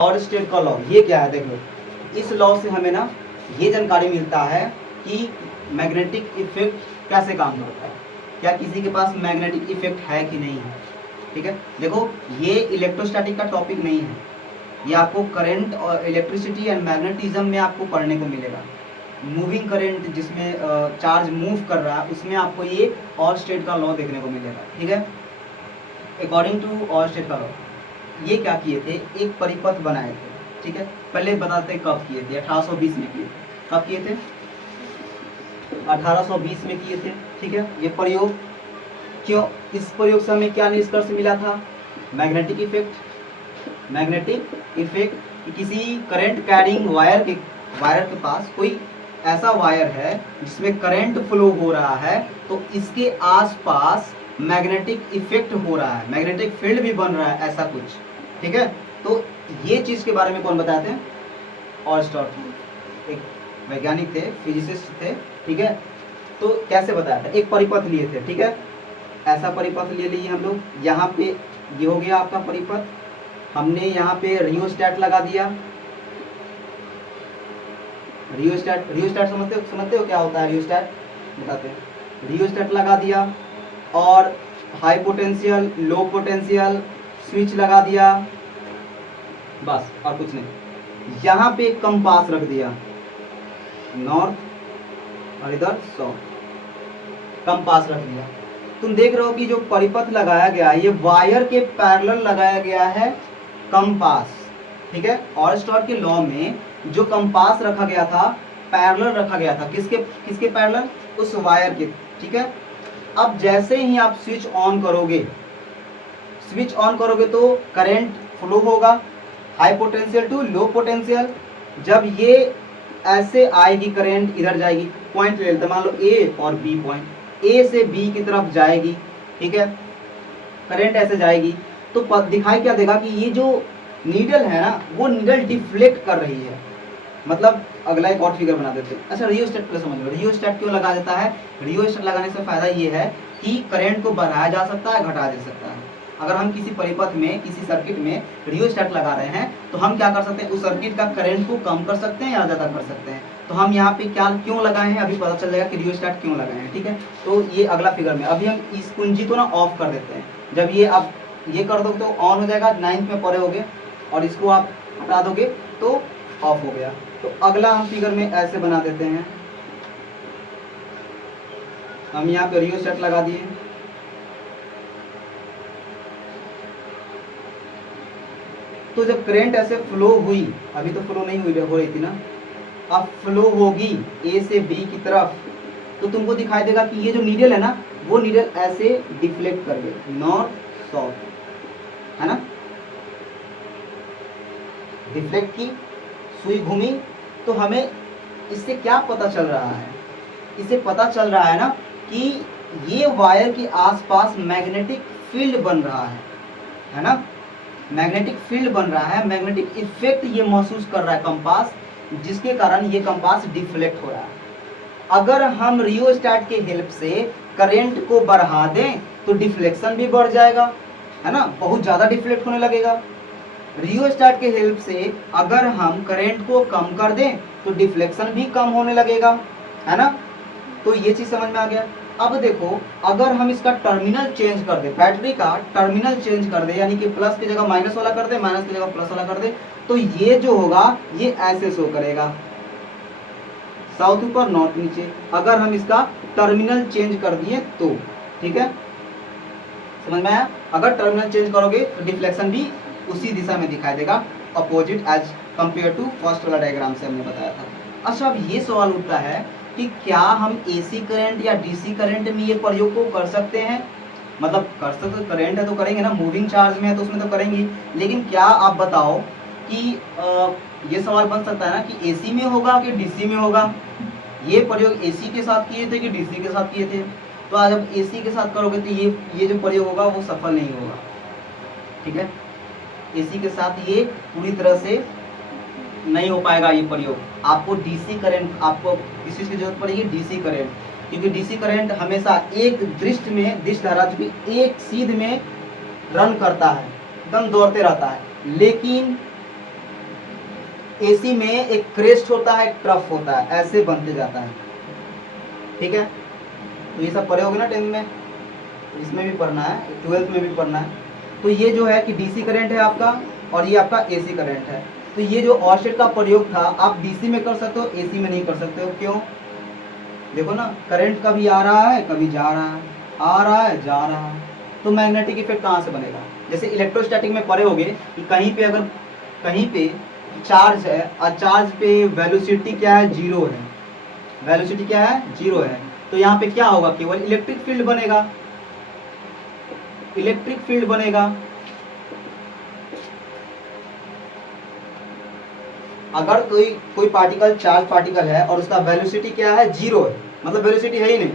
और स्टेट का लॉ ये क्या है, देखो इस लॉ से हमें ना ये जानकारी मिलता है कि मैग्नेटिक इफेक्ट कैसे काम करता है, क्या किसी के पास मैग्नेटिक इफेक्ट है कि नहीं है। ठीक है, देखो ये इलेक्ट्रोस्टैटिक का टॉपिक नहीं है, ये आपको करंट और इलेक्ट्रिसिटी एंड मैग्नेटिज्म में आपको पढ़ने को मिलेगा। मूविंग करंट जिसमें चार्ज मूव कर रहा है उसमें आपको ये और स्टेट का लॉ देखने को मिलेगा। ठीक है, अकॉर्डिंग टू और स्टेट का लॉ ये क्या किए थे, एक परिपथ बनाए थे। ठीक है, पहले बताते हैं कब किए थे, 1820 में किए थे। कब किए थे, 1820 में किए थे। ठीक है, ये प्रयोग क्यों, इस प्रयोग से हमें क्या निष्कर्ष मिला था, मैग्नेटिक इफेक्ट। मैग्नेटिक इफेक्ट कि किसी करंट कैरिंग वायर के पास कोई ऐसा वायर है जिसमें करंट फ्लो हो रहा है, तो इसके आसपास मैग्नेटिक इफेक्ट हो रहा है, मैग्नेटिक फील्ड भी बन रहा है, ऐसा कुछ। ठीक है, तो ये चीज के बारे में कौन बताते हैं, ऑर्स्टॉड, एक वैज्ञानिक थे, फिजिसिस्ट थे। ठीक है, तो कैसे बताया था, एक परिपथ लिए थे। ठीक है, ऐसा परिपथ ले लिए हम लोग, यहाँ पे ये हो गया आपका परिपथ, हमने यहाँ पे रियोस्टैट लगा दिया। रियोस्टैट समझते हो क्या होता है रियोस्टैट, बताते हैं। रियोस्टैट लगा दिया और high potential low potential switch लगा दिया, बस और कुछ नहीं। यहाँ पे एक कंपास रख दिया, नॉर्थ और इधर साउथ, कंपास रख दिया। तुम देख रहे हो कि जो परिपथ लगाया गया है ये वायर के पैरेलल लगाया गया है कंपास। ठीक है, ऑर्स्टॉड के लॉ में जो कंपास रखा गया था पैरेलल रखा गया था, किसके किसके पैरेलल, उस वायर के। ठीक है, अब जैसे ही आप स्विच ऑन करोगे तो करंट फ्लो होगा, high potential to low potential. जब ये ऐसे आएगी करंट इधर जाएगी, पॉइंट ले लेते मान लो ए और बी पॉइंट, ए से बी की तरफ जाएगी। ठीक है, करंट ऐसे जाएगी तो दिखाई क्या देगा कि ये जो नीडल है ना वो नीडल डिफ्लेक्ट कर रही है। मतलब अगला एक और फिगर बना देते हैं। अच्छा, रियोस्टैट को समझ लो, रियोस्टैट क्यों लगा देता है, रियोस्टैट लगाने से फायदा ये है कि करंट को बढ़ाया जा सकता है, घटाया जा सकता है। अगर हम किसी परिपथ में किसी सर्किट में रियोस्टैट लगा रहे हैं तो हम क्या कर सकते हैं, उस सर्किट का करंट को कम कर सकते हैं या ज़्यादा कर सकते हैं। तो हम यहाँ पे क्या क्यों लगाए हैं, अभी पता चल जाएगा कि रियोस्टैट क्यों लगाए हैं। ठीक है, तो ये अगला फिगर में अभी हम इस कुंजी को ना ऑफ कर देते हैं। जब ये आप ये कर दोगे तो ऑन हो जाएगा, 9th में पढ़े होगे, और इसको आप हटा दोगे तो ऑफ हो गया। तो अगला हम फिगर में ऐसे बना देते हैं, हम यहाँ पे रियोस्टैट लगा दिए। तो जब करंट ऐसे फ्लो हुई, अभी तो फ्लो नहीं हुई हो रही थी ना, अब फ्लो होगी ए से बी की तरफ, तो तुमको दिखाई देगा कि ये जो नीडल है ना वो नीडल ऐसे डिफ्लेक्ट कर गई, नॉर्थ साउथ, है ना, डिफ्लेक्ट की, सुई घूमी। तो हमें इससे क्या पता चल रहा है, इससे पता चल रहा है ना कि ये वायर के आसपास मैग्नेटिक फील्ड बन रहा है ना, मैग्नेटिक फील्ड बन रहा है, मैग्नेटिक इफेक्ट ये महसूस कर रहा है कंपास, जिसके कारण ये कंपास डिफ्लेक्ट हो रहा है। अगर हम रियोस्टैट के हेल्प से करंट को बढ़ा दें तो डिफ्लेक्शन भी बढ़ जाएगा, है ना, बहुत ज़्यादा डिफ्लेक्ट होने लगेगा। रियोस्टैट के हेल्प से अगर हम करंट को कम कर दें तो डिफ्लेक्शन भी कम होने लगेगा, है ना। तो ये चीज़ समझ में आ गया। अब देखो, अगर हम इसका टर्मिनल चेंज कर दे, बैटरी का टर्मिनल चेंज कर दे, यानी कि प्लस की जगह माइनस वाला कर दे, माइनस की जगह प्लस वाला कर दे, तो ये जो होगा ये ऐसे शो करेगा, साउथ ऊपर नॉर्थ नीचे। अगर हम इसका टर्मिनल चेंज कर दिए तो, ठीक है, समझ में आया। अगर टर्मिनल चेंज करोगे तो डिफ्लेक्शन भी उसी दिशा में दिखाई देगा, opposite as compare to first वाला डायग्राम से हमने बताया था। अच्छा, अब ये सवाल उठता है कि क्या हम एसी करंट या डीसी करंट में ये प्रयोग को कर सकते हैं, मतलब कर सकते, करंट है तो करेंगे ना, मूविंग चार्ज में है तो उसमें तो करेंगे, लेकिन क्या आप बताओ कि ये सवाल बन सकता है ना कि एसी में होगा कि डीसी में होगा। ये प्रयोग एसी के साथ किए थे कि डीसी के साथ किए थे, तो आज जब एसी के साथ करोगे तो ये जो प्रयोग होगा वो सफल नहीं होगा। ठीक है, एसी के साथ ये पूरी तरह से नहीं हो पाएगा ये प्रयोग। आपको डीसी करंट, आपको किस चीज़ की जरूरत पड़ेगी, डीसी करंट, क्योंकि डीसी करंट हमेशा एक दृष्ट धारा जो एक सीध में रन करता है, एकदम दौड़ते रहता है। लेकिन एसी में एक क्रेस्ट होता है, एक ट्रफ होता है, ऐसे बनते जाता है। ठीक है, तो ये सब पढ़े होगे ना 10th में, इसमें भी पढ़ना है, 12th में भी पढ़ना है। तो ये जो है कि डीसी करंट है आपका, और ये आपका एसी करंट है। तो ये जो ऑस्टेट का प्रयोग था, आप डीसी में कर सकते हो, एसी में नहीं कर सकते हो। क्यों? देखो ना, करंट कभी आ रहा है, कभी जा रहा है, आ रहा है, जा रहा है, तो मैग्नेटिक इफेक्ट कहाँ से बनेगा? जैसे इलेक्ट्रोस्टैटिक में पढ़े होगे कि कहीं पे अगर कहीं पे चार्ज है और चार्ज पे वेलोसिटी क्या है? जीरो है। वेलोसिटी क्या है? जीरो है। तो यहाँ पे क्या होगा? केवल इलेक्ट्रिक फील्ड बनेगा, इलेक्ट्रिक फील्ड बनेगा। अगर कोई पार्टिकल, चार्ज पार्टिकल है और उसका वेलोसिटी क्या है? जीरो है, मतलब वेलोसिटी है ही नहीं,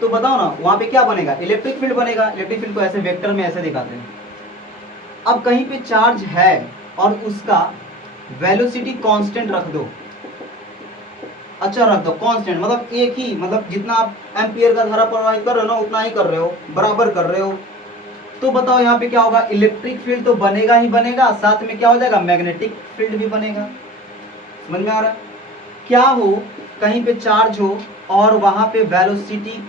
तो बताओ ना वहां पे क्या बनेगा? इलेक्ट्रिक फील्ड बनेगा। इलेक्ट्रिक फील्ड को ऐसे वेक्टर में ऐसे दिखाते हैं। अब कहीं पे चार्ज है और उसका वेलोसिटी कांस्टेंट रख दो, अच्छा रख दो कांस्टेंट, मतलब एक ही, मतलब जितना आप एम्पियर का धारा प्रवाहित कर रहे हो ना, उतना ही कर रहे हो, बराबर कर रहे हो। तो बताओ यहाँ पे क्या होगा? इलेक्ट्रिक फील्ड तो बनेगा ही बनेगा, साथ में क्या हो जाएगा? मैग्नेटिक फील्ड भी बनेगा। समझ में आ रहा है? क्या हो, कहीं पे चार्ज हो और वहां पे वेलोसिटी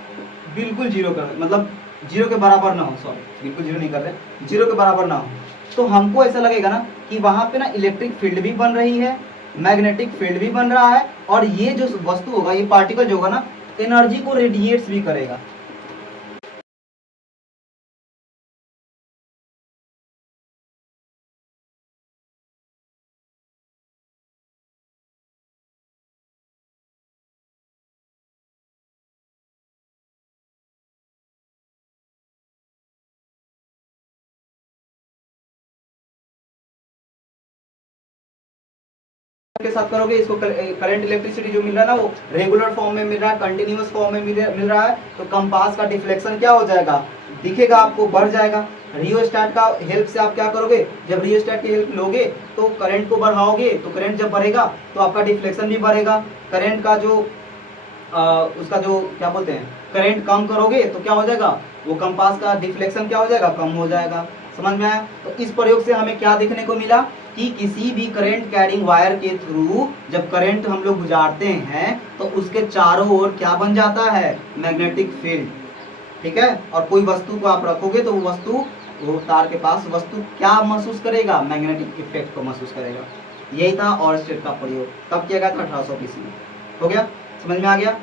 बिल्कुल जीरो कर, मतलब जीरो के बराबर ना हो, सॉरी बिल्कुल जीरो नहीं कर रहे, जीरो के बराबर ना हो, तो हमको ऐसा लगेगा ना कि वहां पे ना इलेक्ट्रिक फील्ड भी बन रही है, मैग्नेटिक फील्ड भी बन रहा है, और ये जो वस्तु होगा, ये पार्टिकल जो होगा ना, एनर्जी को रेडिएट्स भी करेगा। के साथ करोगे, इसको करंट इलेक्ट्रिसिटी जो मिल रहा है ना, वो रेगुलर फॉर्म में मिल रहा है, कंटिन्यूअस फॉर्म में मिल रहा है, तो कंपास का डिफ्लेक्शन क्या हो जाएगा? दिखेगा आपको, बढ़ जाएगा। रियोस्टैट का हेल्प से आप क्या करोगे? जब रियोस्टैट की हेल्प लोगे तो करंट को बढ़ाओगे, तो करंट जब बढ़ेगा तो आपका डिफ्लेक्शन भी बढ़ेगा। करंट का जो उसका जो क्या बोलते हैं, करंट कम करोगे तो क्या हो जाएगा? वो कंपास का डिफ्लेक्शन क्या हो जाएगा? कम हो जाएगा। समझ में आया? तो इस प्रयोग से हमें क्या देखने को मिला कि किसी भी करंट कैरिंग वायर के थ्रू जब करंट हम लोग गुजारते हैं तो उसके चारों ओर क्या बन जाता है? Magnetic field. ठीक है, और कोई वस्तु को आप रखोगे तो वो वस्तु, वो तार के पास वस्तु क्या महसूस करेगा? मैग्नेटिक इफेक्ट को महसूस करेगा। यही था ऑरस्टेड का प्रयोग। कब किया गया था? 1820 में। हो गया? समझ में आ गया?